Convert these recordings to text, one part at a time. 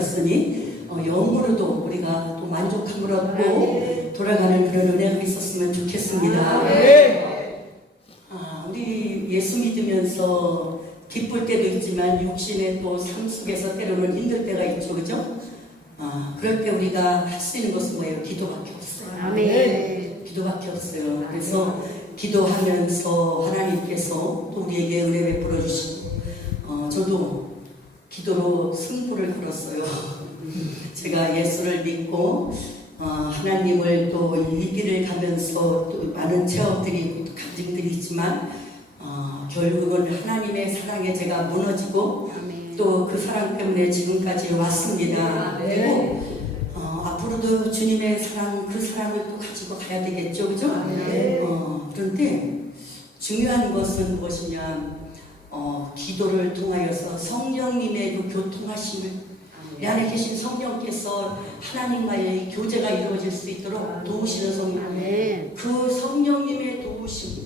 되었으니 영으로도 우리가 또 만족함을 얻고 돌아가는 그런 은혜가 있었으면 좋겠습니다. 우리 예수 믿으면서 기쁠 때도 있지만 육신의 또 삶 속에서 때로는 힘들 때가 있죠, 그죠? 그럴 때 우리가 할 수 있는 것은 뭐예요? 기도밖에 없어요. 아멘. 기도밖에 없어요. 그래서 기도하면서 하나님께서 또 우리에게 은혜 베풀어 주시고, 저도 기도로 승부를 걸었어요. 제가 예수를 믿고 하나님을 또 이 길을 가면서 또 많은 체험들이 또 간증들이 있지만 결국은 하나님의 사랑에 제가 무너지고 또 그 사랑 때문에 지금까지 왔습니다. 그리고 앞으로도 주님의 사랑, 그 사랑을 또 가지고 가야 되겠죠, 그죠? 그런데 중요한 것은 무엇이냐? 기도를 통하여서 성령님의 그 교통하심을 내 안에 계신 성령께서 하나님과의 교제가 이루어질 수 있도록 도우시는 성령, 그 성령님의 도우심,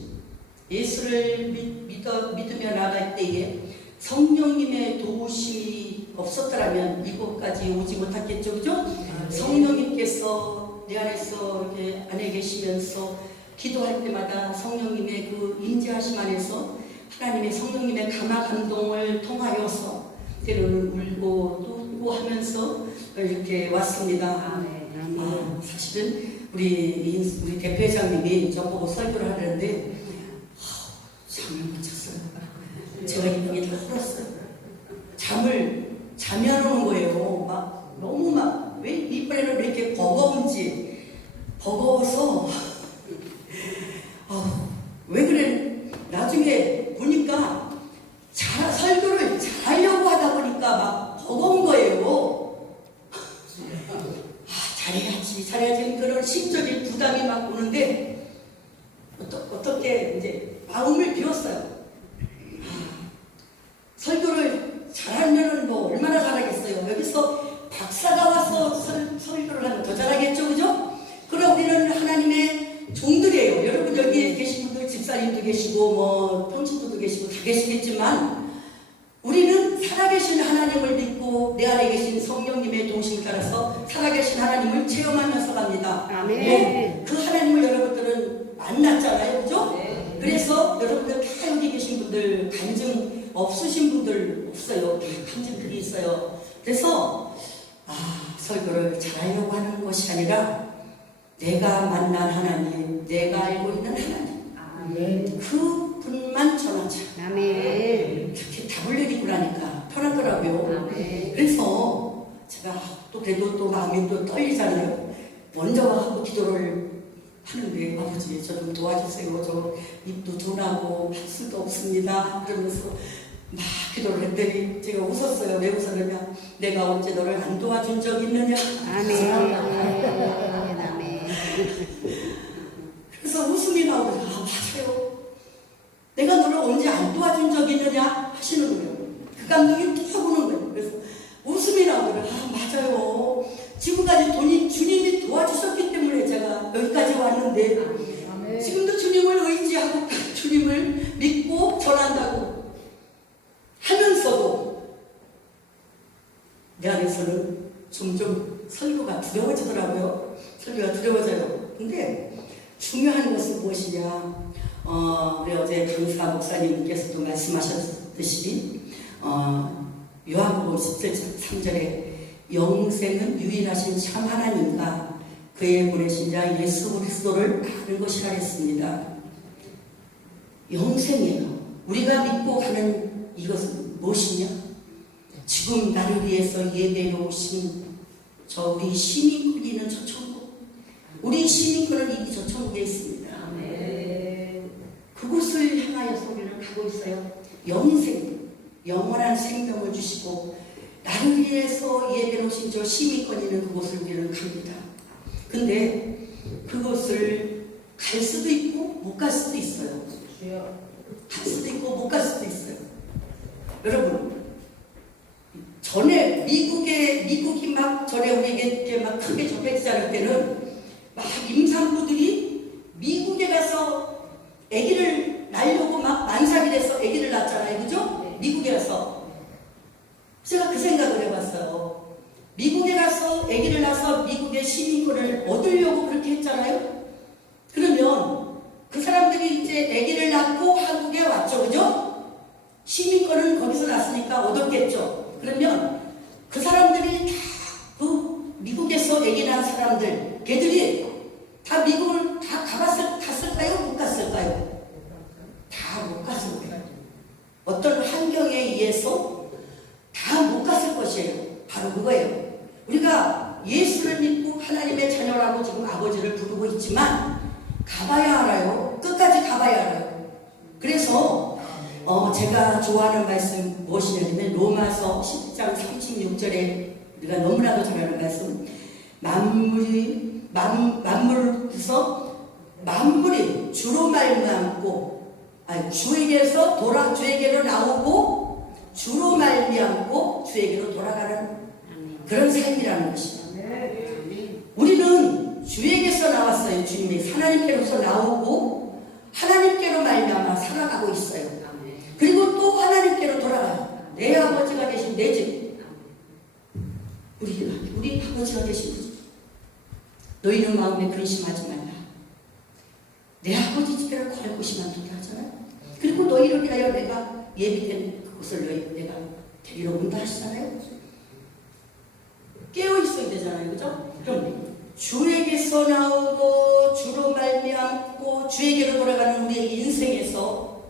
예수를 믿으며 나갈 때에 성령님의 도우심이 없었더라면 이곳까지 오지 못했겠죠, 그죠? 성령님께서 내 안에서 이렇게 안에 계시면서 기도할 때마다 성령님의 그 인지하심 안에서 하나님의 성령님의 감화 감동을 통하여서 때로는 울고 또 울고 하면서 이렇게 왔습니다. 사실은 우리 대표회장님이 저보고 설교를 하는데 잠을 못 잤어요. 제가 이쁘게 다 풀었어요. 잠이 안 오는 거예요. 막 너무 막 왜 이빨에는 왜 이렇게 버거운지 버거워서 왜 그래? 나중에 보니까 설교를 잘하려고 하다 보니까 막 버거운 거예요. 잘해야지 그런 심적인 부담이 막 오는데 어떻게 이제 마음을 비웠어요. 설교를 잘하면은 뭐 얼마나 잘하겠어요. 여기서 박사가 와서 설교를 하면 더 잘하겠죠, 그죠? 그럼 우리는 하나님의 종들이에요. 여러분 여기 계신 분들 집사님도 계시고 뭐 평신도도 계시고 다 계시겠지만 우리는 살아계신 하나님을 믿고 내 안에 계신 성령님의 동심을 따라서 살아계신 하나님을 체험하면서 갑니다. 아멘. 그 하나님을 여러분들은 만났잖아요, 그죠? 그래서 여러분들 다 여기 계신 분들 간증 없으신 분들 없어요. 간증들이 있어요. 그래서 설교를 잘하려고 하는 것이 아니라 내가 만난 하나님, 내가 알고 있는 하나님, 그 분만 전하자. 이렇게 답을 내리고 나니까 편하더라고요. 그래서 제가 또 그래도 또 마음이 또 떨리잖아요. 먼저 와서 기도를 하는데 아버지 저 좀 도와주세요. 저 입도 둔하고 할 수도 없습니다. 그러면서 막 기도를 했더니 제가 웃었어요. 왜 웃었느냐? 내가 언제 너를 안 도와준 적 있느냐? 그래서 웃음이 나오더라고요. 맞아요. 내가 너를 언제 안 도와준 적 있느냐? 하시는 거예요. 그 감동이 탁 오는 거예요. 그래서 웃음이 나오더라고요. 맞아요. 지금까지 주님이 도와주셨기 때문에 제가 여기까지 왔는데 지금도 주님을 의지하고 주님을 믿고 전한다고 하면서도 내 안에서는 점점 설교가 두려워지더라고요. 설교가 두려워져요. 근데 중요한 것은 무엇이냐? 우리 어제 강사 목사님께서도 말씀하셨듯이 요한복음 17장 3절에 영생은 유일하신 참 하나님과 그의 보내신 자 예수 그리스도를 아는 것이라 했습니다. 영생이에요. 우리가 믿고 가는 이것은 무엇이냐? 지금 나를 위해서 예배해 오신 저 우리 시민권이 있는 저 천국, 우리 시민권은 이미 저 천국에 있습니다. 그곳을 향하여서 우리는 가고 있어요. 영생, 영원한 생명을 주시고 나를 위해서 예배해 오신 저 시민권이 있는 그곳을 우리는 갑니다. 근데 그것을 갈 수도 있고 못 갈 수도 있어요. 갈 수도 있고 못 갈 수도 있어요. 여러분, 전에 미국이 막 전에 우리에게 막 크게 접해지지 않을 때는 막 임산부들이 미국에 가서 아기를 낳으려고 막 만삭이 돼서 아기를 낳았잖아요, 그죠? 미국에 가서 제가 그 생각을 해봤어요. 미국에 가서 아기를 낳아서 미국의 시민권을 얻으려고 그렇게 했잖아요. 그러면 그 사람들이 이제 아기를 낳고 한국에 왔죠, 그죠? 시민권은 거기서 낳았으니까 얻었겠죠. 그러면 그 사람들이 다 그 미국에서 아기 낳은 사람들, 걔들이 다 미국을 다 갔을까요? 못 갔을까요? 다 못 갔을 거예요. 어떤 환경에 의해서 다 못 갔을 것이에요. 바로 그거예요. 우리가 예수를 믿고 하나님의 자녀라고 지금 아버지를 부르고 있지만 가봐야 알아요. 끝까지 가봐야 알아요. 그래서 제가 좋아하는 말씀 무엇이냐면 로마서 10장 36절에 우리가 너무나도 잘 아는 말씀, 만물이 주로 말미암고 주에게로 나오고 주로 말미암고 주에게로 돌아가는 그런 삶이라는 것입니다. 우리는 주에게서 나왔어요. 주님이 하나님께로서 나오고 하나님께로 말미암아 살아가고 있어요. 그리고 또 하나님께로 돌아가요. 내 아버지가 계신 내 집, 우리 아버지가 계신 집. 너희는 마음에 근심하지 말라. 내 아버지 집에를 갈 곳이만 도달하잖아요. 그리고 너희를 위하여 내가 예비된 그곳을 내가 데리러 온다 하시잖아요. 깨어 있어야 되잖아요, 그죠? 그럼 주에게서 나오고 주로 말미암고 주에게로 돌아가는 우리의 인생에서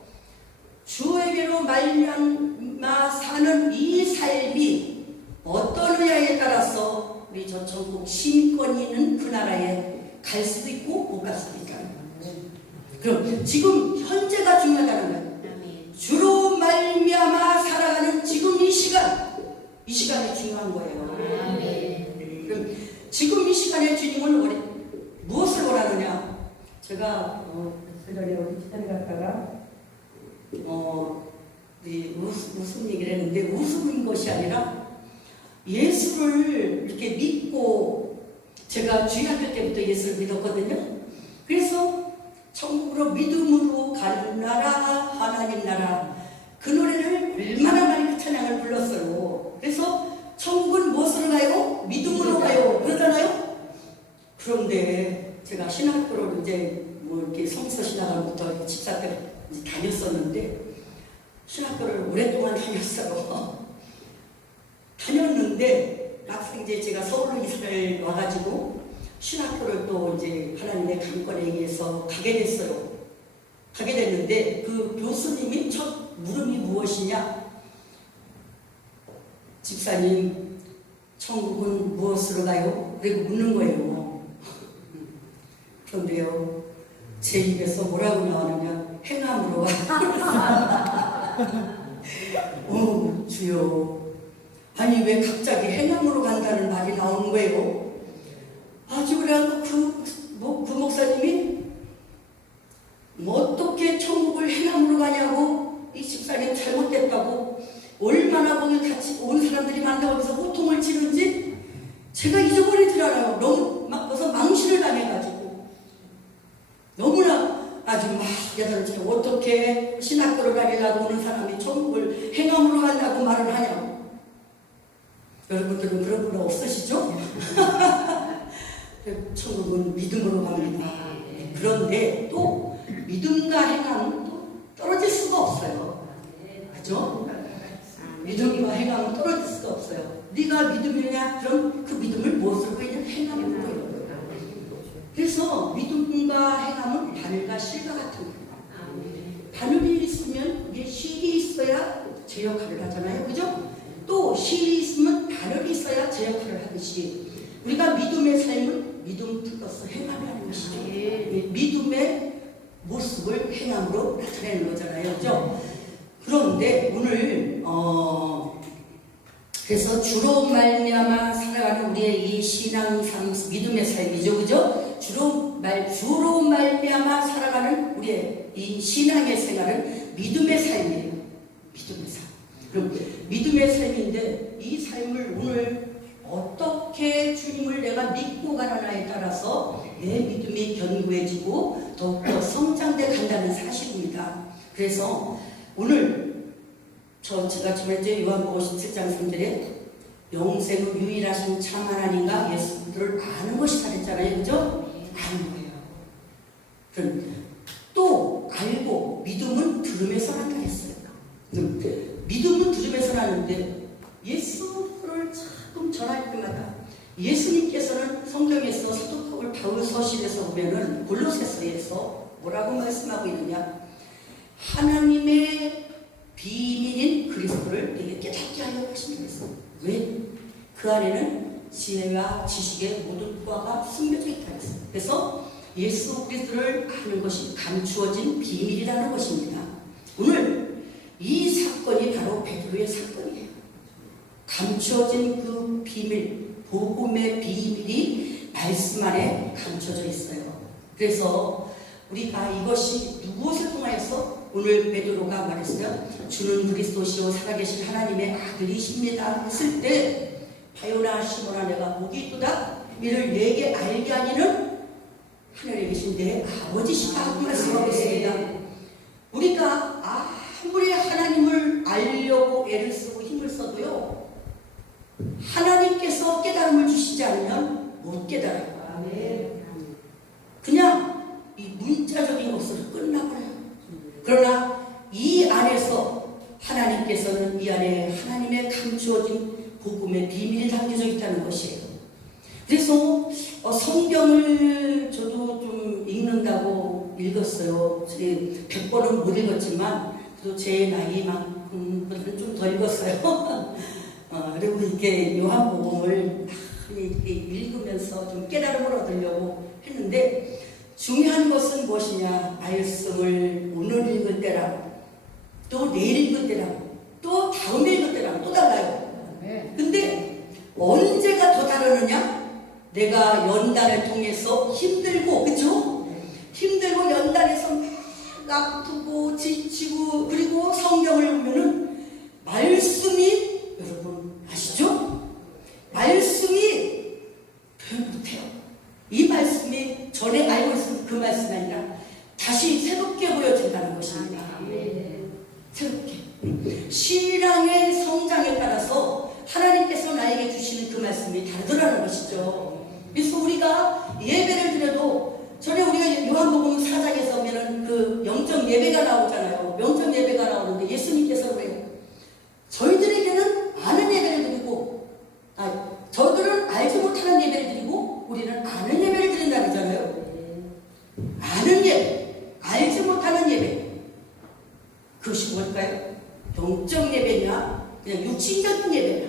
주에게로 말미암아 사는 이 삶이 어떤 의야에 따라서 우리 저 천국 시민권이 있는 그 나라에 갈 수도 있고 못 갈 수도 있다는 거예요. 그럼 지금 현재가 중요하다는 거예요. 주로 말미암아 살아가는 지금 이 시간이 중요한 거예요. 그럼 지금 이 시간에 주님은 무엇을 원하느냐? 제가 전에 어디 집단에 갔다가 무슨 얘기를 했는데 웃음인 것이 아니라 예수를 이렇게 믿고 제가 중학교 때부터 예수를 믿었거든요. 그래서 천국으로 믿음으로 가는 나라 하나님 나라 그 노래를 얼마나 많이 그 찬양을 불렀어요. 그래서 천국은 무엇으로 가요? 믿음으로 가요. 그러잖아요. 그런데 제가 신학교를 이제 이렇게 성서 신학원부터 집사 때 다녔었는데 신학교를 오랫동안 다녔는데 막상 이제 제가 서울로 이사를 와가지고 신학교를 또 이제 하나님의 강권에 의해서 가게 됐어요. 가게 됐는데 그 교수님이 첫 물음이 무엇이냐? 집사님, 천국은 무엇으로 가요? 그리고 묻는 거예요. 그런데요, 제 입에서 뭐라고 나오느냐? 행함으로 가요. 주여. 아니 왜 갑자기 행함으로 간다는 말이 나오는 거예요? 아주 그래갖고 그 목사님이 어떻게 천국을 행함으로 가냐고 이 집사님 잘못됐다고 얼마나 거기 같이 온 사람들이 많다고 해서 호통을 치는지 제가 잊어버리질 않아요. 너무 그래서 망신을 당해가지고 너무나 아주 막 여자들 어떻게 신학교를 다니려고 오는 사람이 천국을 행함으로 간다고 말을 하냐고. 여러분들은 그런 분 없으시죠? 천국은 믿음으로 갑니다. 그런데 또 믿음과 행함은 또 떨어질 수가 없어요. 그죠? 믿음과 행함은 떨어질 수가 없어요. 네가 믿음이냐? 그럼 그 믿음을 무엇으로 보이냐? 행함으로 보여요. 그래서 믿음과 행함은 바늘과 실과 같은 거예요. 바늘이 있으면 이게 실이 있어야 제 역할을 하잖아요. 그죠? 또 실이 있으면 바늘이 있어야 제 역할을 하듯이 우리가 믿음의 삶은 믿음 플러스 행함이라는 것이죠. 믿음의 모습을 행함으로 나타내는 거잖아요. 그죠? 그런데 오늘 그래서 주로 말미암아 살아가는 우리의 이 신앙 삶, 믿음의 삶이죠. 그죠? 주로 말미암아 살아가는 우리의 이 신앙의 생활은 믿음의 삶이에요. 믿음의 삶. 그럼 믿음의 삶인데 이 삶을 오늘 어떻게 주님을 내가 믿고 가느냐에 따라서 내 믿음이 견고해지고 더욱더 성장돼 간다는 사실입니다. 그래서 오늘 제가 저번에 요한복음 17장 3절에 영생 유일하신 참 하나님과 예수를 아는 것이다 했잖아요. 그죠? 아는 거예요. 그럼 또 알고 믿음은 들음에서 난다 했어요. 믿음은 들음에서 나는데 예수를 조금 전할 때마다 예수님께서는 성경에서 사도 바울 서신에서 보면은 골로새서에서 뭐라고 말씀하고 있느냐? 하나님의 비밀인 그리스도를 내게 깨닫게 하려 하신다고 했어요. 왜? 그 안에는 지혜와 지식의 모든 부하가 숨겨져 있다고 했어요. 그래서 예수 그리스도를 아는 것이 감추어진 비밀이라는 것입니다. 오늘 이 사건이 바로 베드로의 사건이에요. 감추어진 그 비밀, 복음의 비밀이 말씀 안에 감춰져 있어요. 그래서 우리가 이것이 무엇을 통하여서 오늘 베드로가 말했어요. 주는 그리스도시요 살아계신 하나님의 아들이십니다 했을 때 바요나 시몬아 내가 복이 있도다 이를 내게 알게 하니는 하늘에 계신 내 아버지시다 하고 말씀하고 있습니다. 우리가 아무리 하나님을 알려고 애를 쓰고 힘을 써도요 하나님께서 깨달음을 주시지 않으면 못 깨달아요. 그냥 이 문자적인 것으로 끝나버려요. 그러나 이 안에서 하나님께서는 이 안에 하나님의 감추어진 복음의 비밀이 담겨져 있다는 것이에요. 그래서 성경을 저도 좀 읽는다고 읽었어요. 100번은 못 읽었지만 그래도 제 나이만큼보다는 좀 더 읽었어요. 그리고 이렇게 요한복음을 이렇게 읽으면서 좀 깨달음을 얻으려고 했는데 중요한 것은 무엇이냐? 말씀을 오늘 읽을 때랑 또 내일 읽을 때랑 또 다음에 읽을 때랑 또 달라요. 근데 언제가 더 다르느냐? 내가 연단을 통해서 힘들고, 그쵸? 힘들고 연단에서 막 아프고 지치고 그리고 성경을 보면은 말씀이 여러분 아시죠? 말씀이 표현 못해요. 이 말씀이 전에 알고 있었던 그 말씀이 아니라 다시 새롭게 보여진다는 것입니다. 새롭게. 신앙의 성장에 따라서 하나님께서 나에게 주시는 그 말씀이 다르더라는 것이죠. 그래서 우리가 예배를 드려도 전에 우리가 요한복음 4장에서 보면은 그 영적 예배가 나오잖아요. 영적 예배가 나오는데 예수님께서 그래요. 저희들에게는 아는 예배를 드리고 저들은 알지 못하는 예배를 드리고 우리는 아는 예배를 드린다 그러잖아요. 아는 예배, 알지 못하는 예배. 그것이 뭘까요? 영적 예배냐 그냥 육신적인 예배냐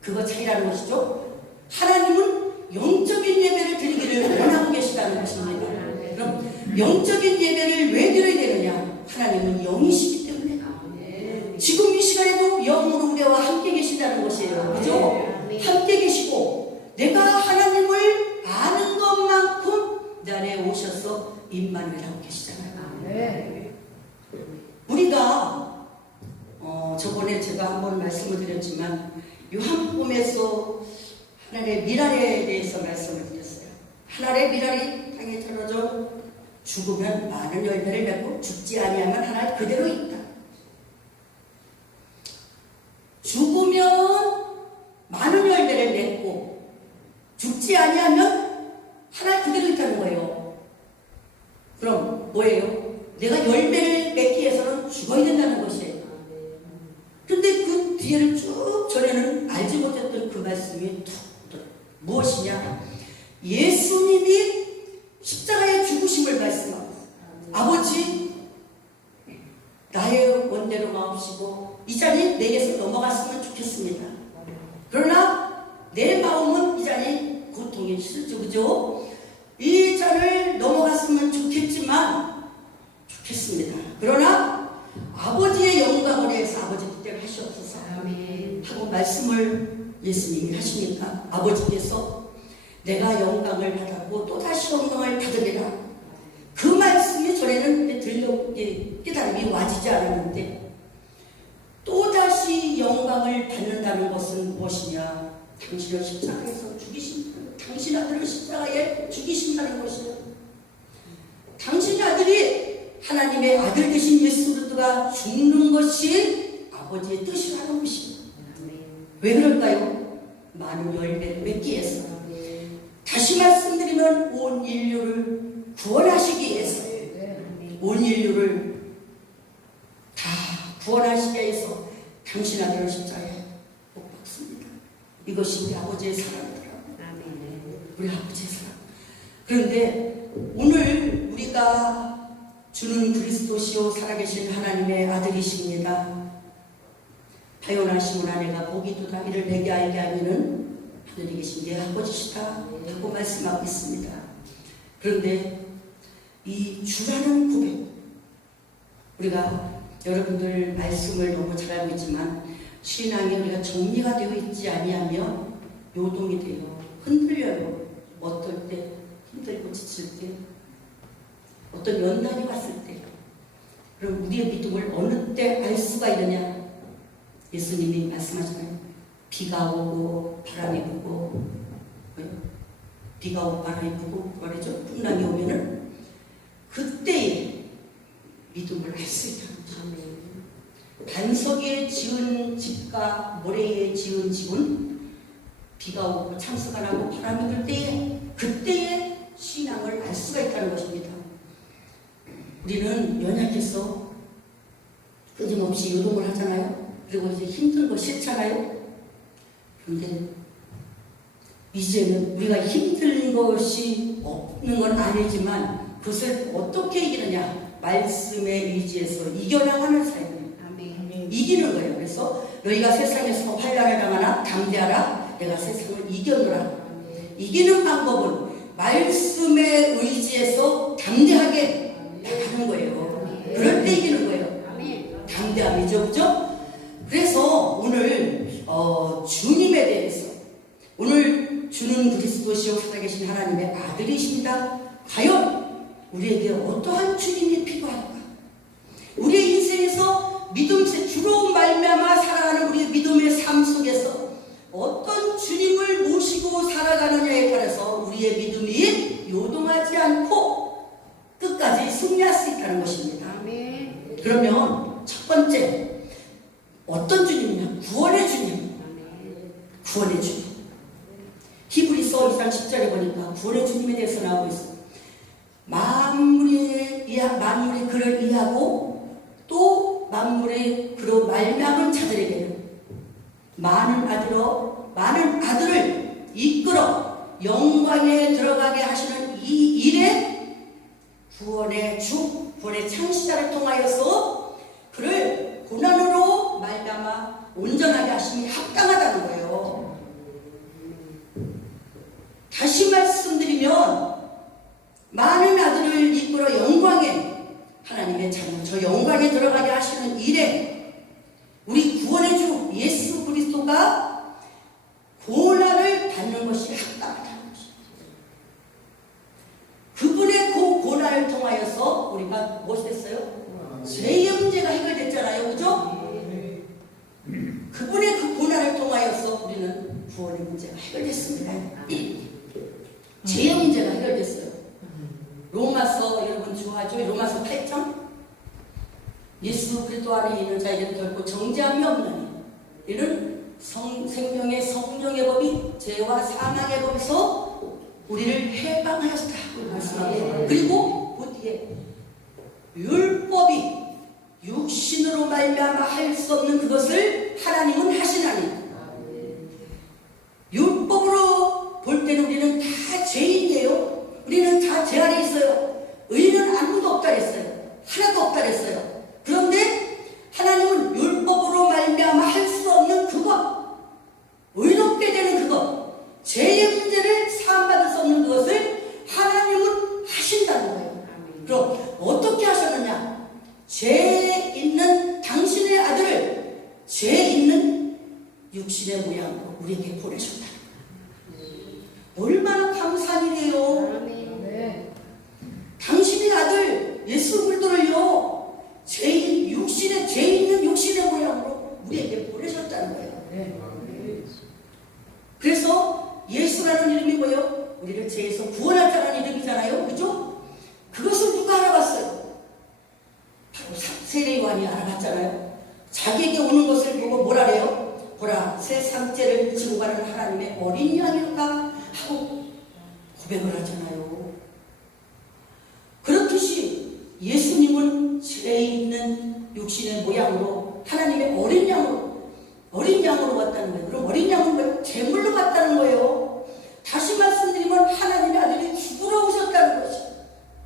그거 차이라는 것이죠. 하나님은 영적인 예배를 드리기를 원하고 계시다는 것입니다. 그럼 영적인 예배를 왜 드려야 되느냐? 하나님은 영이시기 때문에 지금 이 시간에도 영으로 우리와 함께 계신다는 것이에요. 그죠? 함께 계시고 내가 하나님을 아는 것만큼 내 안에 오셔서 임마누엘 하고 계시잖아요. 우리가 저번에 제가 한번 말씀을 드렸지만 요한복음에서 하늘의 미랄에 대해서 말씀을 드렸어요. 하늘의 미랄이 땅에 떨어져 죽으면 많은 열매를 맺고 죽지 아니하면 하늘 그대로 있다. 죽으면 많은 열매를 맺고 죽지 아니하면 하늘 그대로 있다는 거예요. 그럼 뭐예요? 내가 열매를 맺기 위해서는 죽어야 된다는 것이에요. 근데 그 뒤에는 쭉 전에는 알지 못했던 그 말씀이 무엇이냐? 예수님이 십자가의 죽으심을 말씀하고 아버지 나의 원대로 마옵시고 이 잔이 내게서 넘어갔으면 좋겠습니다. 그러나 내 마음은 이 잔이 고통이 싫죠. 그죠? 이 잔을 넘어갔으면 좋겠습니다. 그러나 아버지의 영광을 위해서 아버지 뜻대로 하시옵소서 하고 말씀을 예수님이 하시니까 아버지께서 내가 영광을 받았고 또다시 영광을 받으리라. 그 말씀이 전에는 깨달음이 와지지 않았는데 또다시 영광을 받는다는 것은 무엇이냐? 당신을 십자가에서 죽이신 당신 아들을 십자가에 죽이신다는 것이요. 당신의 아들이 하나님의 아들 되신 예수 그리스도가 죽는 것이 아버지의 뜻이라는 것입니다. 왜 그럴까요? 많은 열매를 맺기 위해서, 다시 말씀드리면 온 인류를 구원하시기 위해서, 온 인류를 다 구원하시기 위해서 당신 아들을 십자가에 못 박습니다. 이것이 우리 아버지의 사랑이더라고요. 우리 아버지의 사랑. 그런데 오늘 우리가 주는 그리스도시요 살아계신 하나님의 아들이십니다. 타요나시온 아내가 보기도다 이를 내게 알게 하면은 하늘에 계신 내 아버지시다 하고 말씀하고 있습니다. 그런데 이 주라는 고백, 우리가 여러분들 말씀을 너무 잘 알고 있지만 신앙이 우리가 정리가 되어 있지 아니하면 요동이 돼요. 흔들려요. 어떨 때 힘들고 지칠 때, 어떤 연단이 왔을 때. 그럼 우리의 믿음을 어느 때 알 수가 있느냐? 예수님이 말씀하시잖아요. 비가 오고 바람이 불고, 비가 오고 바람이 불고 말이죠. 풍랑이 오면은 그때에 믿음을 할 수 있다는 거죠. 반석에 지은 집과 모래에 지은 집은 비가 오고 창수가 나고 바람이 불 때에 그때의 신앙을 알 수가 있다는 것입니다. 우리는 연약해서 끊임없이 요동을 하잖아요. 그리고 이제 힘든 거 싫잖아요. 그런데 이제는 우리가 힘든 것이 없는 건 아니지만 그것을 어떻게 이기느냐? 말씀에 의지해서 이겨나가는 삶이에요. 이기는 거예요. 그래서 너희가 세상에서 환난을 당하나 담대하라. 내가 세상을 이겨노라. 이기는 방법은 말씀에 의지해서 담대하게 나가는 거예요. 그럴 때 이기는 거예요. 담대함이죠. 그죠? 그래서 오늘 주님에 대해서, 오늘 주는 그리스도시요 살아계신 하나님의 아들이십니다. 과연 우리에게 어떠한 주님이 필요할까? 우리의 인생에서 믿음의 주로 말미암아 살아가는 우리의 믿음의 삶 속에서 어떤 주님을 모시고 살아가느냐에 따라서 우리의 믿음이 요동하지 않고 끝까지 승리할 수 있다는 것입니다. 그러면 첫 번째, 어떤 주님이냐? 구원의 주님. 구원의 주님. 히브리서 2장 10절에 보니까 구원의 주님에 대해서 나오고 있어요. 만물이 그를 이해하고 또 만물의 그로 말미암은 자들에게는 많은 아들을 이끌어 영광에 들어가게 하시는 이 일에 구원의 주, 구원의 창시자를 통하여서 그를 고난으로 말미암아 온전하게 하심이 합당하다는 거예요. 다시 말씀드리면 많은 아들을 이끌어 영광에, 하나님의 자녀 저 영광에 들어가게 하시는 일에 우리 구원의 주 예수 그리스도가 고난을 받는 것이 합당하다는 것입니다. 그분의 그 고난을 통하여서 우리가 무엇이 됐어요? 죄의 문제가 해결됐잖아요. 그죠? 그분의 그 고난을 통하여서 우리는 구원의 문제가 해결됐습니다. 죄의 문제가 해결됐어요. 로마서 여러분 좋아하죠? 로마서 8장. 예수 그리스도 안에 있는 자에게는 결코 정죄함이 없나니 이는 생명의 성령의 법이 죄와 사망의 법에서 우리를 해방하였다 말씀하고, 그리고 그 뒤에 율법이 육신으로 말미암아 할 수 없는 그것을 하나님은 하시나니, 율법으로 볼 때는 우리는 다 죄인이에요. 우리는 다 죄 안에 있어요. 의인은 아무도 없다 그랬어요. 하나도 없다 그랬어요. 그런데 하나님은 율법으로 말미암아 할 수 없는 그것, 의롭게 되는 그것, 죄의 문제를 사함받을 수 없는 그것을 하나님은 하신다는 거예요. 그럼 어떻게 하셨느냐? 죄 있는 당신의 아들을 죄 있는 육신의 모양으로 우리에게 보내셨다. 얼마나 감사한 일이에요. 당신의 아들 예수 그리스도를요, 죄 있는 육신의 모양으로 우리에게 보내셨다는 거예요. 그래서 예수라는 이름이 뭐예요? 우리를 죄에서 구원할 자라는 이름이잖아요. 그죠? 그것을 누가 알아봤어요? 바로 세례요한이 알아봤잖아요. 자기에게 오는 것을 보고 뭐라 그래요? 보라 세상죄를 지고 가는 하나님의 어린 양일까 하고 고백을 하잖아요. 그렇듯이 예수님은 죄 있는 육신의 모양으로 하나님의 어린 양으로 왔다는 거예요. 그럼 어린 양은 뭐예요? 제물로 왔다는 거예요. 다시 말씀드리면 하나님의 아들이 죽으러 오셨다는 것이에요.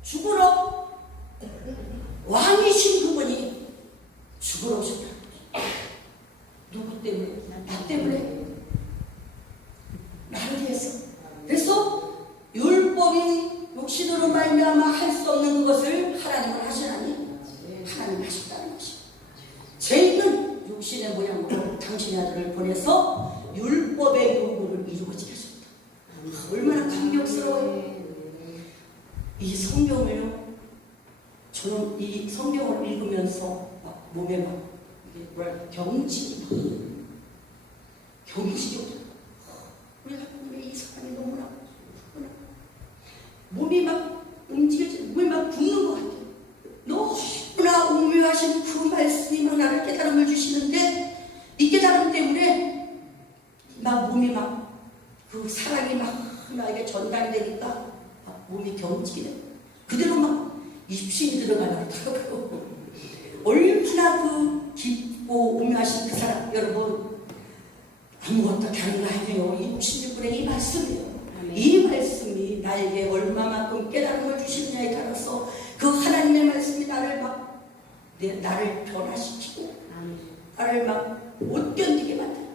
죽으러 왕이신 그분이 죽으러 오셨다는 거예요. 누구 때문에? 나 때문에. 나를 위해서. 그래서 율법이 육신으로 말미암아 할 수 없는 것을 하나님은 하시나니 하나님 하셨다는 것이에요. 죄인은 육신의 모양으로 당신의 아들을 보내서 율법의 요구를 이루어지게 하셨다. 얼마나 감격스러워요. 이 성경을요, 저는 이 성경을 읽으면서 막 몸에 막 경직이 오더라고요. 왜 이 사람이 너무나 몸이 막 움직여지고 몸이 막 붓는 것 같아요. 너무나 오묘하신 그 말씀이 막 나를 깨달음을 주시는데 이 깨달음 때문에 막 몸이 막 그 사랑이 막 나에게 전달되니까 막 몸이 경직이 돼요. 그대로 막 입신이 들어가더라고요. 얼마나 그 깊고 오묘하신 그 사랑, 여러분 아무것도 다른 거 아니에요. 이 66분의 이 말씀이에요. 이 말씀이 나에게 얼마만큼 깨달음을 주시느냐에 따라서 그 하나님의 말씀이 나를 변화시키고 나를 막 못 견디게 만들어요.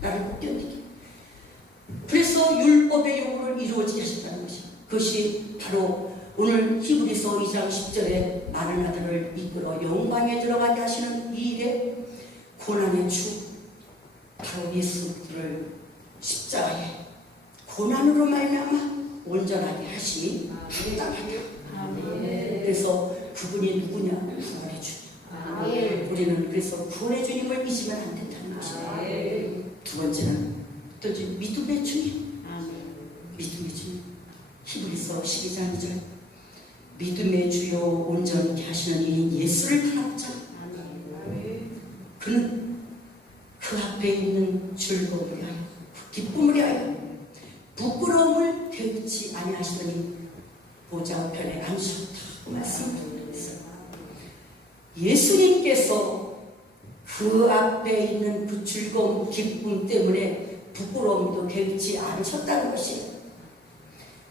나를 못 견디게. 그래서 율법의 요구를 이루어지게 하셨다는 것이에요. 그것이 바로 오늘 히브리서 2장 10절에 많은 아들을 이끌어 영광에 들어가게 하시는 이 일에 고난의 주 바로 예수를 십자가에 고난으로 말미암아 온전하게 하시니 합당하다. 그래서 그분이 누구냐? 구원의 주님. 우리는 그래서 구원의 주님을 잊으면 안 된다는 것입니다. 두 번째는 또 믿음의 주님. 믿음의 주님. 히브리서 12장 2절 믿음의 주요 온전히 하시는 이 예수를 따라오자. 그는 그 앞에 있는 즐거움을 위하여 기쁨을 위하여 부끄러움을 대치 아니하시더니 보좌우편에 앉으셨다고 말씀드리고 있어요. 예수님께서 그 앞에 있는 그 즐거움, 기쁨 때문에 부끄러움도 개의치 않으셨다는 것이에요.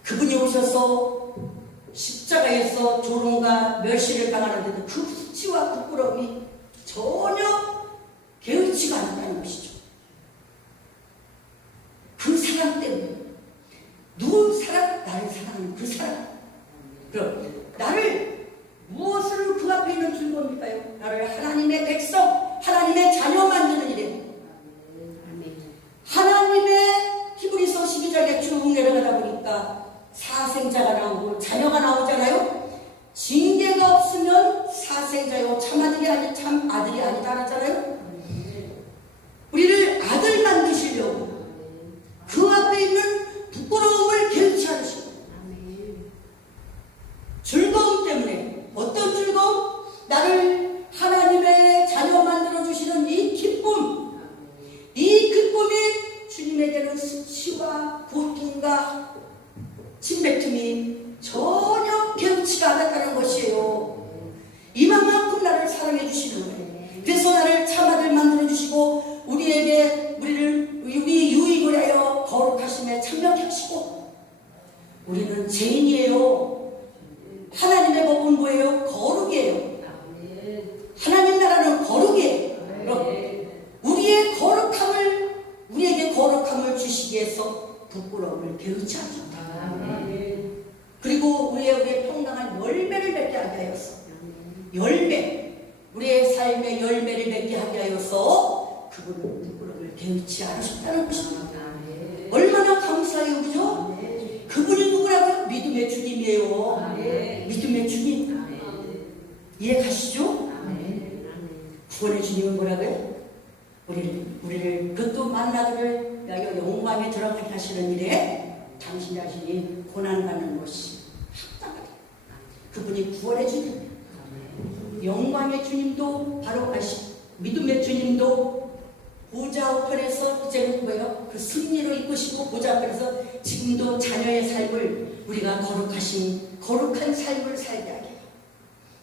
그분이 오셔서 십자가에서 조롱과 멸시를 당하는데도 그 수치와 부끄러움이 전혀 개의치가 않았다는 것이죠. 그 사랑 때문에. 누구 사랑? 나를 사랑하는 그 사랑. 그럼 나를 무엇으로 그 앞에 있는 즐거움일까요? 나를 하나님의 백성, 하나님의 자녀 만드는 일에 하나님의 히브리서 12장에 쭉 내려가다 보니까 사생자가 나오고 자녀가 나오잖아요. 징계가 없으면 사생자요 참아들이 아니 참 아들이 아니다 하잖아요. 우리를 아들 만드시려고 그 앞에 있는 부끄러움을 개의치 않으시고 즐거움 때문에 어떤 즐거움? 나를 하나님의 자녀 만들어주시는 이 기쁨, 이 기쁨이 주님에게는 수치와 고통과 침뱉음이 전혀 개의치가 않았다는 것이에요. 이만큼 나를 사랑해 주시는 거예요. 그래서 나를 참아들 만들어 주시고 우리 유익을 하여 거룩하심에 참여케 하시고 우리는 죄인이에요. 하나님의 법은 뭐예요? 거룩이에요. 하나님 나라는 거룩이에요. 우리에게 거룩함을 주시기 위해서 부끄러움을 개의치 않습니다. 그리고 우리의 평강한 열매를 맺게 하게 하였어. 열매, 우리의 삶의 열매를 맺게 하게 하여서 그분은 부끄러움을 개의치 않으셨다는 것입니다. 얼마나 감사해요, 그죠? 그분이 누구라고요? 믿음의 주님이에요. 믿음의 주님. 이해 가시죠? 구원의 주님은 뭐라고요? 우리를 그것도 만나기를 위하여 영광에 들어가게 하시는 일에 당신 자신이 고난받는 것이 합당하다. 그분이 구원의 주님. 영광의 주님도 바로 믿음의 주님도 보좌 우편에서 이제는 뭐예요? 그 승리로 이끄시고 보좌 우편에서 지금도 자녀의 삶을 우리가 거룩한 삶을 살게 하게 해요.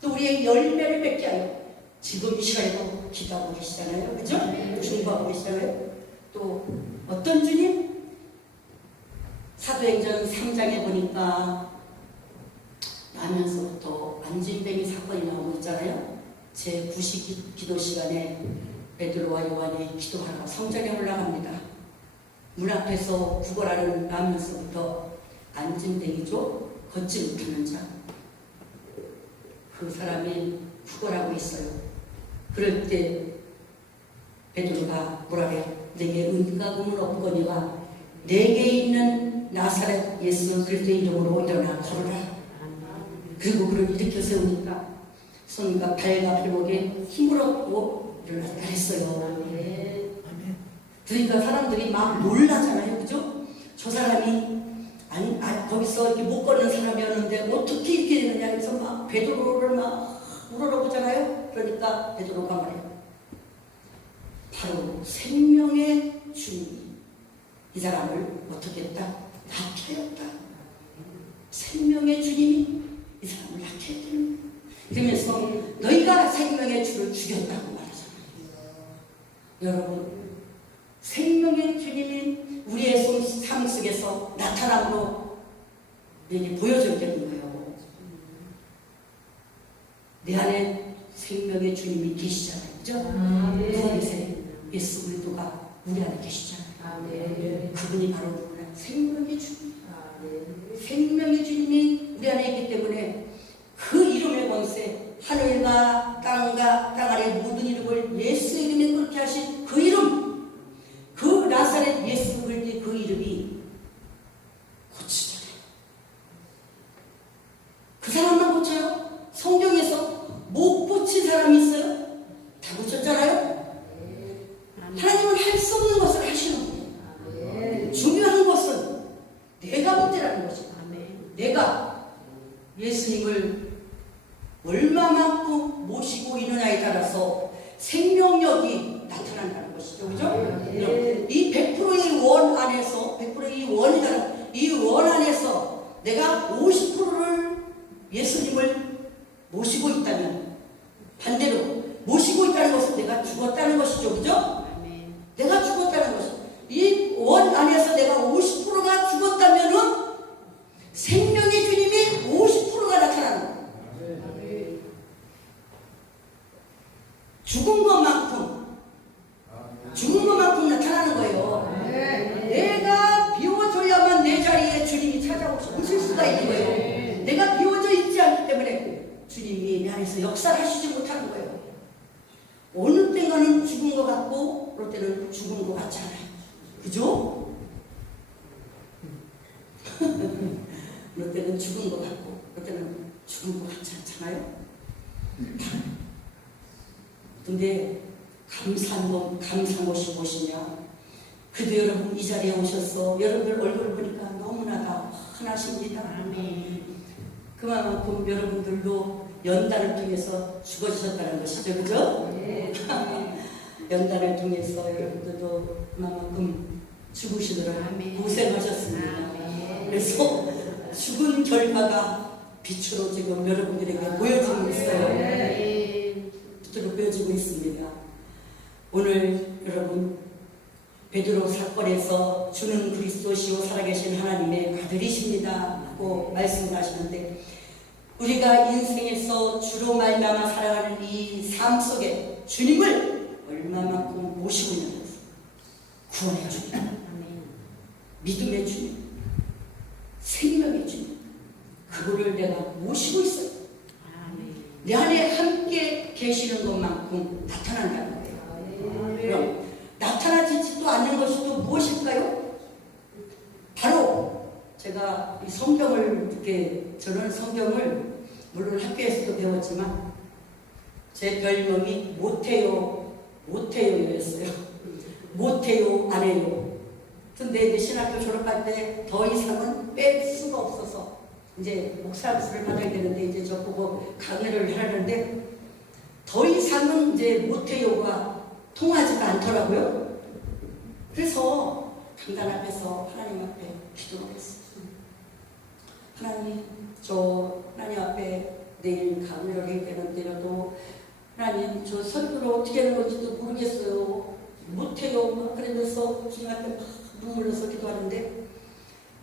또 우리의 열매를 맺게 하여 지금 이 시간에도 기도하고 계시잖아요. 그죠? 중보하고 계시잖아요. 또 어떤 주님? 사도행전 3장에 보니까 나면서부터 안진뱅이 사건이 나오고 있잖아요. 제9시 기도 시간에 베드로와 요한이 기도하러 성전에 올라갑니다. 문 앞에서 구걸하는 나면서부터 안진뱅이죠. 걷지 못하는 자. 그 사람이 구걸하고 있어요. 그럴 때 베드로가 뭐라 해요? 내게 은과 금은 없거니와 내게 있는 나사렛 예수 그리스도의 이름으로 일어나 걸어라. 그리고 그를 일으켜 세우니까 손과 발과 발목에 힘을 얻고 일어났다 했어요. 그러니까 사람들이 막 놀라잖아요. 그죠? 저 사람이 거기서 이렇게 못 걷는 사람이었는데 어떻게 이렇게 되느냐 해서 막 베드로를 막 물어보잖아요. 그러니까 베드로가 말해요. 바로 생명의 주님이 이 사람을 어떻게 했다? 낫게 하였다. 생명의 주님이 이 사람을 낫게 했다는 거예요. 그러면서 너희가 생명의 주를 죽였다고 말하잖아요. 여러분, 생명의 주님이 우리의 삶 속에서 나타남으로 내게 보여줘야 되는 거예요. 내 안에 생명의 주님이 계시잖아요. 그죠? 누가 계세요? 예수 그리스도가 우리 안에 계시잖아요. 그분이 바로 누구냐? 생명의 주님. 생명의 주님이 우리 안에 있기 때문에 그 이름의 권세, 하늘과 땅 아래 모든 이름을 예수 이름에 끓게 하신 그 이름, 그 나사렛 예수 그리스도의 그 이름이 고치잖아요. 그 사람만 고쳐요? 성경에서 못 고친 사람이 있어요? 다 고쳤잖아요? 하나님은 할 수 없는 것을 하시는 분이에요. 중요한 것은 내가 문제라는 것이에요. 내가 예수님을 얼마만큼 모시고 있느냐에 따라서 생명력이 나타난다는 것이죠. 그죠? 이 100%의 원 안에서, 100%의 원이라는 이 원 안에서 내가 50%를 예수님을 모시고 있다면, 반대로 모시고 있다는 것은 내가 죽었다는 것이죠. 그죠? 내가 죽었다는 것이죠. 이 원 안에서 내가 50%가 죽었다면은 생명의 주님이 50%가 나타나는 거예요. 죽은 것만큼 나타나는 거예요. 내가 비워줘야만 내 자리에 주님이 찾아오실 수가 있는 거예요. 내가 비워져 있지 않기 때문에 주님이 내 안에서 역사하시지 못하는 거예요. 어느 때가는 죽은 것 같고 어느 때는 죽은 것 같지 않아요. 그죠? 어느 때는 죽은 것 같고 어느 때는 죽은 것 같지 않잖아요. 근데 감사한 것이 무엇이냐? 그래도 여러분 이 자리에 오셔서 여러분들 얼굴 보니까 너무나 다 환하십니다. 그만큼 여러분들도 연단을 통해서 죽어주셨다는 것이죠. 그죠? 연단을 통해서 여러분들도 그만큼 죽으시느라 고생하셨습니다. 그래서 죽은 결과가 빛으로 지금 여러분들에게 보여지고 있어요. 빛으로 보여지고 있습니다. 오늘 여러분 베드로 사건에서 주는 그리스도시요 살아계신 하나님의 아들이십니다 하고 말씀을 하시는데, 우리가 인생에서 주로 말미암아 살아가는 이 삶 속에 주님을 얼마만큼 모시고 있는 것을 구원의 주님, 믿음의 주님, 생명의 주님, 그거를 내가 모시고 있어요. 내 안에 함께 계시는 것만큼 나타난다는 거예요. 그럼 나타나지도 않는 것이 또 무엇일까요? 바로 제가 이 성경을 이렇게, 저는 성경을 물론 학교에서도 배웠지만 제 별명이 못해요였어요. 못해요 안 해요. 근데 이제 신학교 졸업할 때 더 이상은 뺄 수가 없어서 이제 목사를 받아야 되는데 이제 저보고 강의를 하는데 더 이상은 이제 못해요가 통하지가 않더라고요. 그래서 강단 앞에서 하나님 앞에 기도를 했어요. 하나님, 저 하나님 앞에 내일 강의를 하게 되는데도 하나님, 저 설교를 어떻게 하는 건지도 모르겠어요. 못해요. 막 그러면서 주님한테 막 눈물로서 기도하는데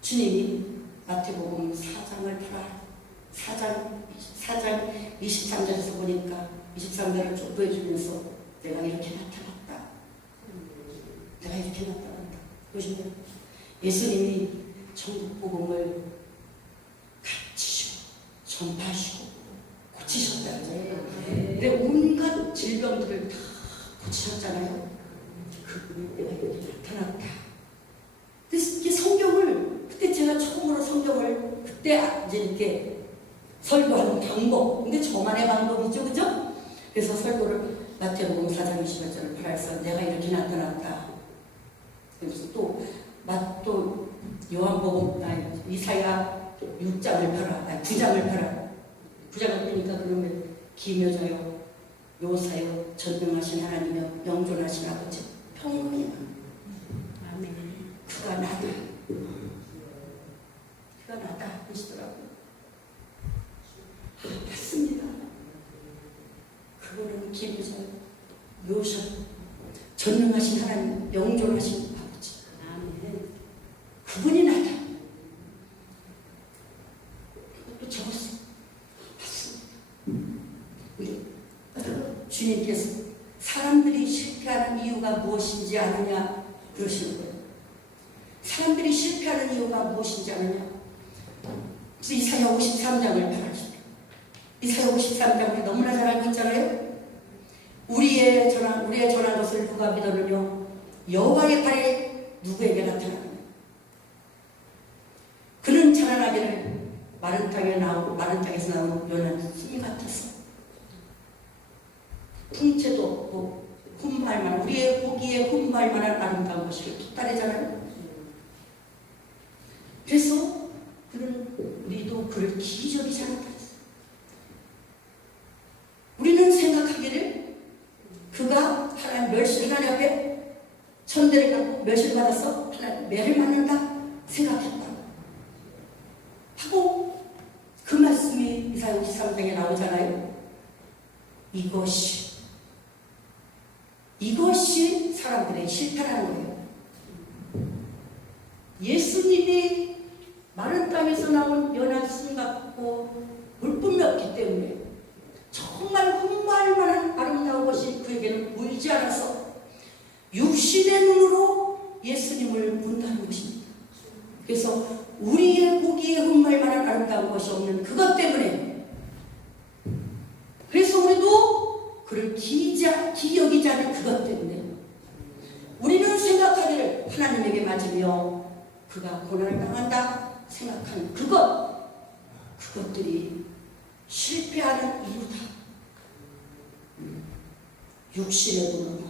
주님이 마태복음 4장을 봐라. 4장 23절에서 보니까 23절을 쭉 보여주면서 내가 이렇게 나타났다. 내가 이렇게 나타난다. 보시면 예수님이 천국 복음을 가르치시고 전파하시고 고치셨다는 거예요. 근데 온갖 질병들을 다 고치셨잖아요. 그분이 내가 이렇게 나타났다. 그래서 이게 성경을 그때 제가 처음으로 성경을 그때 이제 이렇게 설교하는 방법. 근데 저만의 방법이죠, 그죠? 그래서 설교를 마태복음 4장 28절을 팔아서 내가 이렇게 나타났다. 그래서 또 요한복음 이사야 6장을 팔아, 9장을 팔아. 9장을 보니까 그러면 기묘자요, 요사요, 전능하신 하나님이여, 영존하신 아버지, 평강이야. 아멘. 그가 나다. 그가 나다. 그러시더라고요. 맞습니다. 그거는 기묘자요, 요사, 전능하신 하나님, 영존하신 아버지. 아멘. 그분이 나다. 또 적었어. 맞습니다. 주님께서 사람들이 실패하는 이유가 무엇인지 아느냐 그러시는 거예요. 사람들이 실패하는 이유가 무엇인지 아느냐. 그래서 이사야 53장을 말하십니다. 이사야 53장을 너무나 잘 알고 있잖아요. 우리의 전한 것을 누가 믿었느냐. 여호와의 팔이 누구에게 나타나느냐. 그는 자라나기를 마른 땅에서 나온 연한 힘이 같았어. 풍채도 없고 흠발만한, 우리의 보기에 흠발만한 아름다운 것이 톱다리잖아요. 그래서 우리도 그를 기적이 잘났다. 우리는 생각하기를 그가 하나님 앞에 천대를 갖고 멸시를 받아서 하나님 매를 맞는다 생각했다 하고 그 말씀이 이사야 53장에 나오잖아요. 이것이 사람들의 실패라는 거예요. 예수님이 마른 땅에서 나온 연한 씨 같고 물품이 없기 때문에 정말 흠모할 만한 아름다운 것이 그에게는 보이지 않아서 육신의 눈으로 예수님을 본다는 것입니다. 그래서 우리의 보기에 흠모할 만한 아름다운 것이 없는 그것 때문에, 그래서 우리도 그를 기여기지 않은 그것 때문에 우리는 생각하기를 하나님에게 맞으며 그가 고난을 당한다 생각하는 그것들이 실패하는 이유다. 육신의 눈으로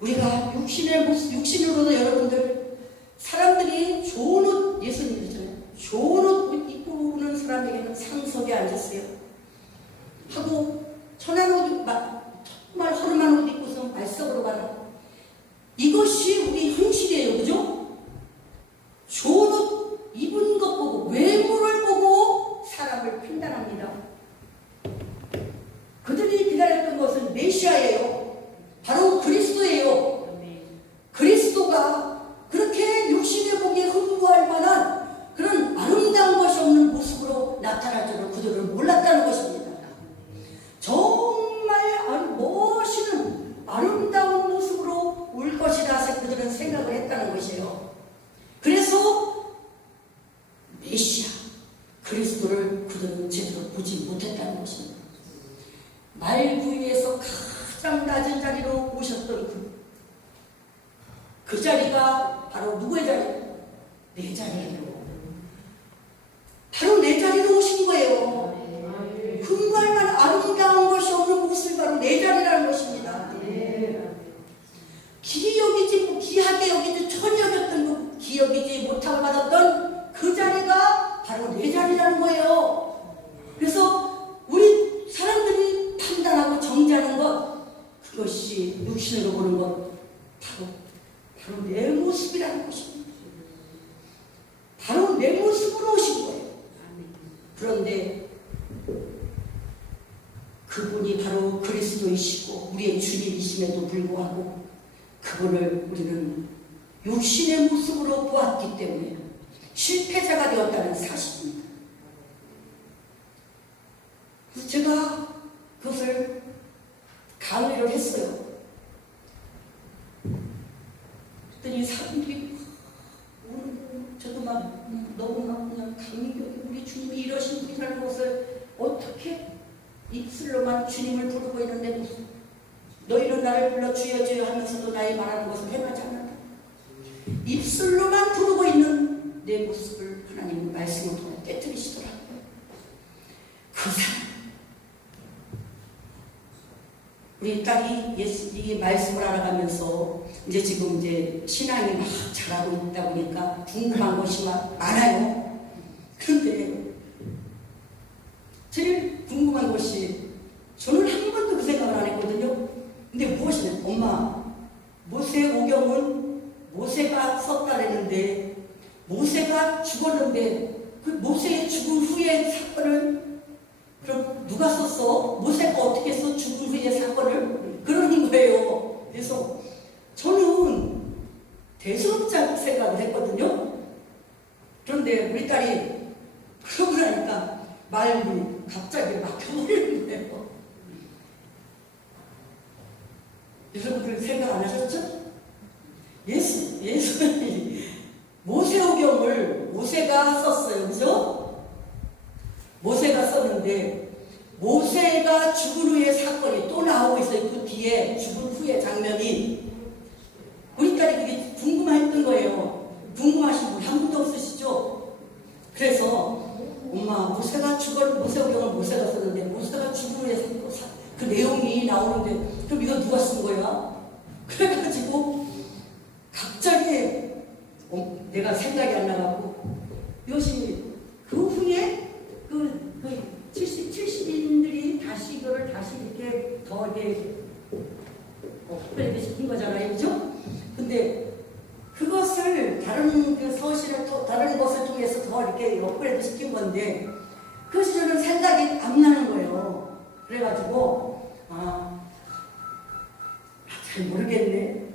우리가 육신으로도 여러분들 사람들이 좋은 옷, 예수님이잖아요. 좋은 옷 입고 오는 사람에게는 상석에 앉았어요. 하고 천한 옷, 정말 허름한 옷 입고서 말석으로 가라. 이것이 우리 현실이에요. 그죠? 좋은 옷 입은 것 보고 외모를 보고 사람을 판단합니다. 그들이 기다렸던 것은 메시아예요. 바로 그리스도예요. 그리스도가 그렇게 육신의 보기에 흠모할 만한 그런 아름다운 것이 없는 모습으로 나타날 줄은 그들은 몰랐다는 것입니다. 정말 멋있는 아름다운 모습으로 올 것이라 그들은 생각을 했다는 것이에요. 그래서 메시아 그리스도를 그들은 제대로 보지 못했다는 것입니다. 말구 위에서 가장 낮은 자리로 오셨던 그 자리가 바로 누구의 자리예요? 내 자리예요. 바로 내 자리로 오신 거예요. 흠모할 만한 아름다운 것이 없는 모습이 바로 내 자리라는 것입니다. 귀하게 여기지 천히 여겼던 기여기지 못하고 받았던 그 자리가 바로 내 자리라는 거예요. 그래서 우리 사람들이 판단하고 정죄하는 것, 그것이 육신으로 보는 것, 바로 그분이 바로 그리스도이시고 우리의 주님이심에도 불구하고 그분을 우리는 육신의 모습으로 보았기 때문에 실패자가 되었다는 사실입니다. 그래서 제가 그것을 강의를 했어요. 그랬더니 사람들이 저도 막 너무 막 그냥 감격이 우리 주님이 이러신 분이라는 것을 어떻게 입술로만 주님을 부르고 있는데 너희는 나를 불러 주여 주여 하면서도 나의 말하는 것을 행하지 않는다. 입술로만 부르고 있는 내 모습을 하나님은 말씀을 통해 깨뜨리시더라고요. 그 사람 우리 딸이 이 말씀을 알아가면서 이제 지금 이제 신앙이 막 자라고 있다 보니까 궁금한 것이 많아요. 그런데 제일 궁금한 것이 저는 한 번도 그 생각을 안 했거든요. 근데 무엇이냐? 엄마, 모세오경은 모세가 썼다 그랬는데 모세가 죽었는데 그 모세의 죽은 후의 사건을 그럼 누가 썼어? 모세가 어떻게 써? 죽은 후의 사건을? 그러는 거예요. 그래서 저는 대수롭지 생각을 했거든요. 그런데 우리 딸이 그러고 나니까 말문이 갑자기 막혀버리는 거예요. 여러분들 생각 안 하셨죠? 예수님이 모세오경을 모세가 썼어요. 그죠? 모세가 썼는데 모세가 죽은 후의 사건이 또 나오고 있어요. 그 뒤에 죽은 후의 장면이. 우리 딸이 그게 궁금했던 거예요. 궁금하신 분 한 분도 없으시죠? 그래서 엄마 모세오경을 모세가 썼는데 모세가 죽은 후의 그 내용이 나오는데 그럼 이거 누가 쓴 거야? 그래가지고 갑자기 내가 생각이 안 나갖고 이것이 그 후에 그 70인들이 다시 이거를 다시 이렇게 더 이렇게 업그레이드 시킨 거잖아요. 그죠? 근데 그것을 다른 그 서신을 다른 것을 통해서 더 이렇게 업그레이드 시킨 건데 그것이 저는 생각이 안 나는 거예요. 그래가지고 잘 모르겠네.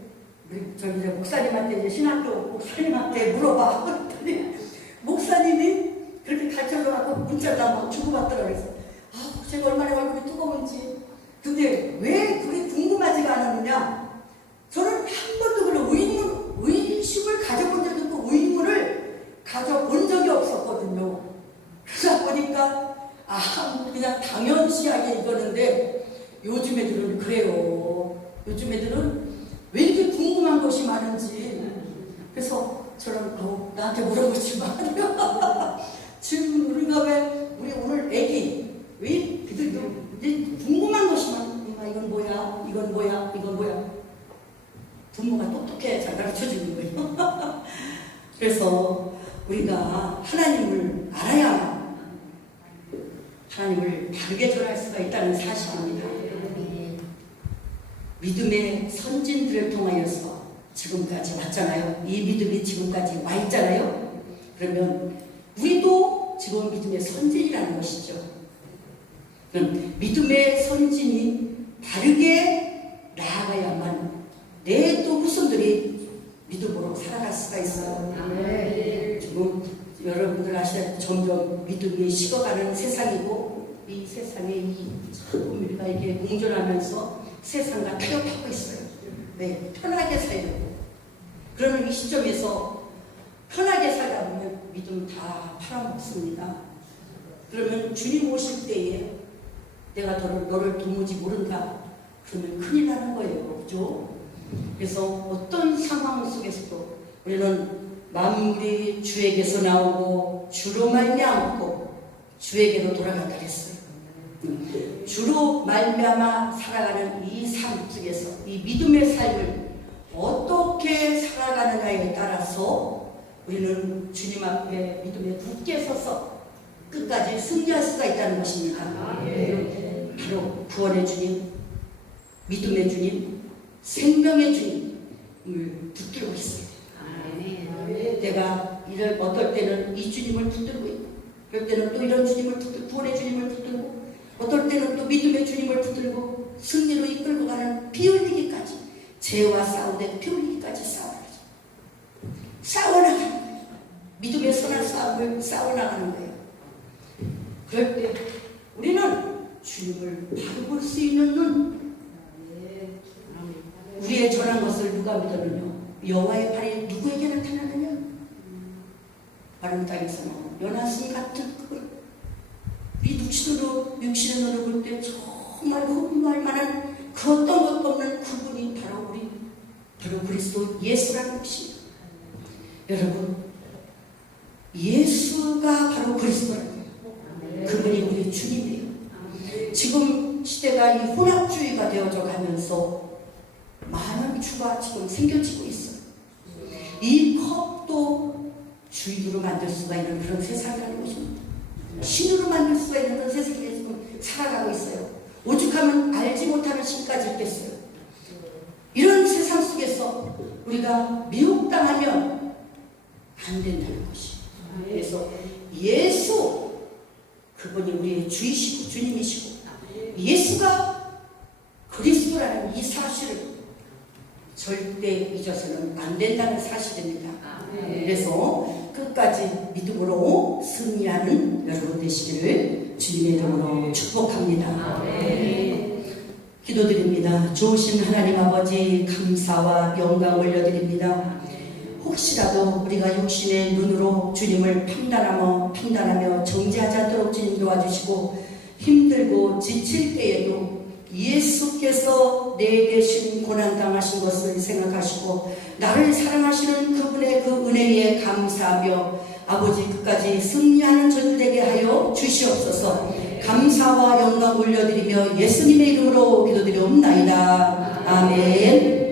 우리 저기 목사님한테 이제 신학교 목사님한테 물어봐. 그랬더니 목사님이 그렇게 가르쳐줘갖고 문자를 막 주고받더라고요. 그래서 제가 얼마나 얼굴이 뜨거운지. 근데 왜 그게 궁금하지가 않았느냐? 저는 한 번도 그런 의심을 가져본 적이 없고 의문을 가져본 적이 없었거든요. 그러다 보니까 그냥 당연시하게 이거는데 요즘 애들은 그래요. 요즘 애들은 왜 이렇게 궁금한 것이 많은지. 그래서 저는 나한테 물어보지 마요. 지금 우리가 우리 오늘 애기 왜 그들도 이제 궁금한 것이 많아. 이건 뭐야? 이건 뭐야? 이건 뭐야? 부모가 똑똑해 잘 가르쳐주는 거예요. 그래서 우리가 하나님을 알아야만 하나님을 바르게 전할 수가 있다는 사실입니다. 믿음의 선진들을 통하여서 지금까지 왔잖아요. 이 믿음이 지금까지 와 있잖아요. 그러면 우리도 지금 믿음의 선진이라는 것이죠. 그럼 믿음의 선진이 바르게 나아가야만 내 또 후손들이 믿음으로 살아갈 수가 있어요. 지금 여러분들 아시다시피 점점 믿음이 식어가는 세상이고 이 세상에 우리가 이렇게 공존하면서 세상과 타협하고 있어요. 네, 편하게 살려고. 그러면 이 시점에서 편하게 살다 보면 믿음 다 팔아먹습니다. 그러면 주님 오실 때에 내가 너를 도무지 모른다. 그러면 큰일 나는 거예요. 그죠? 그래서 어떤 상황 속에서도 우리는 만물이 주에게서 나오고 주로 말미암고 주에게로 돌아간다 했어요. 주로 말미암아 살아가는 이 삶 속에서 이 믿음의 삶을 어떻게 살아가느냐에 따라서 우리는 주님 앞에 믿음에 굳게 서서 끝까지 승리할 수가 있다는 것입니다. 바로 구원의 주님, 믿음의 주님, 생명의 주님을 붙들고 있어요. 내가 어떨 때는 이 주님을 붙들고 있고, 그럴 때는 또 이런 주님을 붙들고, 구원의 주님을 붙들고, 어떨 때는 또 믿음의 주님을 붙들고 승리로 이끌고 가는 피 흘리기까지, 죄와 싸우되 피 흘리기까지 싸워나가는 거예요. 믿음의 선한 싸움을 싸워나가는 거예요. 그럴 때 우리는 주님을 바로 볼 수 있는 눈, 우리의 전한 것을 누가 믿었느냐? 여호와의 팔이 누구에게 나타나느냐? 마른 땅에서는 요나스 같은 우리 육신의 눈으로 볼 때 정말 흠모할 만한 그 어떤 것도 없는 그분이 바로 그리스도 예수라는 것입니다. 여러분, 예수가 바로 그리스도라는 거예요. 그분이 우리의 주님이에요. 지금 시대가 이 혼합주의가 되어져 가면서 많은 주가 지금 생겨지고 있어요. 이 컵도 주인으로 만들 수가 있는 그런 세상이라는 것입니다. 신으로 만들 수가 있는 그런 세상에 지금 살아가고 있어요. 오죽하면 알지 못하는 신까지 있겠어요. 이런 세상 속에서 우리가 미혹당하면 안 된다는 것이에요. 그래서 예수, 그분이 우리의 주이시고 주님이시고 예수가 그리스도라는 이 사실을 절대 잊어서는 안 된다는 사실입니다. 그래서 끝까지 믿음으로 승리하는 여러분 되시기를 주님의 이름으로 축복합니다. 기도드립니다. 좋으신 하나님 아버지, 감사와 영광 올려드립니다. 혹시라도 우리가 육신의 눈으로 주님을 판단하며 정죄하지 않도록 주님 도와주시고, 힘들고 지칠 때에도 예수께서 내 대신 고난당하신 것을 생각하시고 나를 사랑하시는 그분의 그 은혜에 감사하며 아버지 끝까지 승리하는 저들 되게 하여 주시옵소서. 감사와 영광 올려드리며 예수님의 이름으로 기도드리옵나이다. 아멘.